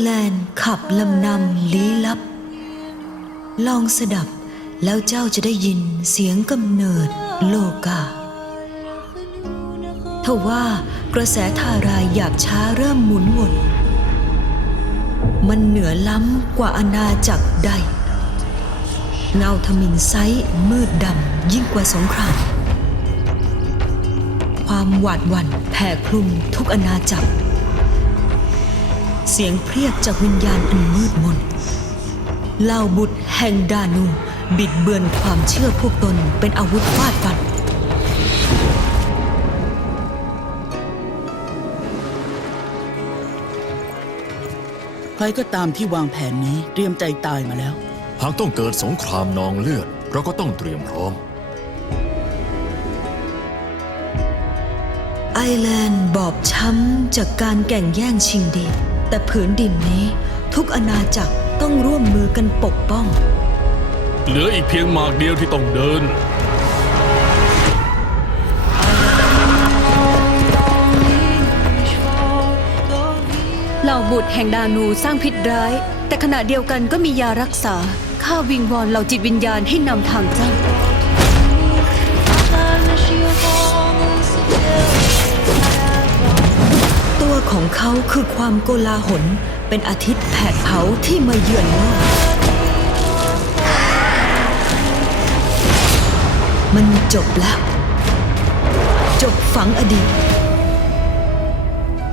แลนด์ขับลำนำลี้ลับ ลองสดับแล้วเจ้าจะได้ยินเสียงกำเนิดโลกาทว่ากระแสทารายหยาบช้าเริ่มหมุนวน มันเหนือล้ำกว่าอาณาจักรใด เงาทมินไซมืดดำยิ่งกว่าสงคราม ความหวาดหวั่นแผ่คลุมทุกอาณาจักร เสียงเพรียกจากวิญญาณอันมืดมนเหล่าบุตรแห่งดานูบิดเบือนความเชื่อพวกตนเป็นอาวุธฟาดฟัน ใครก็ตามที่วางแผนนี้เตรียมใจตายมาแล้ว หากต้องเกิดสงครามนองเลือด เราก็ต้องเตรียมพร้อม ไอแลนด์บอบช้ำจากการแก่งแย่งชิงดี แต่ผืนดินนี้ทุกอาณาจักรต้องร่วมมือกันปกป้อง เหลืออีกเพียงหมากเดียวที่ต้องเดิน เหล่าบุตรแห่งดานูสร้างพิษร้าย แต่ขณะเดียวกันก็มียารักษาข้าวิงวอนเหล่าจิตวิญญาณให้นำทางเจ้า เขาคือความโกลาหล เป็นอาทิตย์แผดเผาที่มาเยือนโลก มันจบแล้ว จบฝังอดีต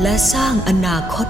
และสร้างอนาคต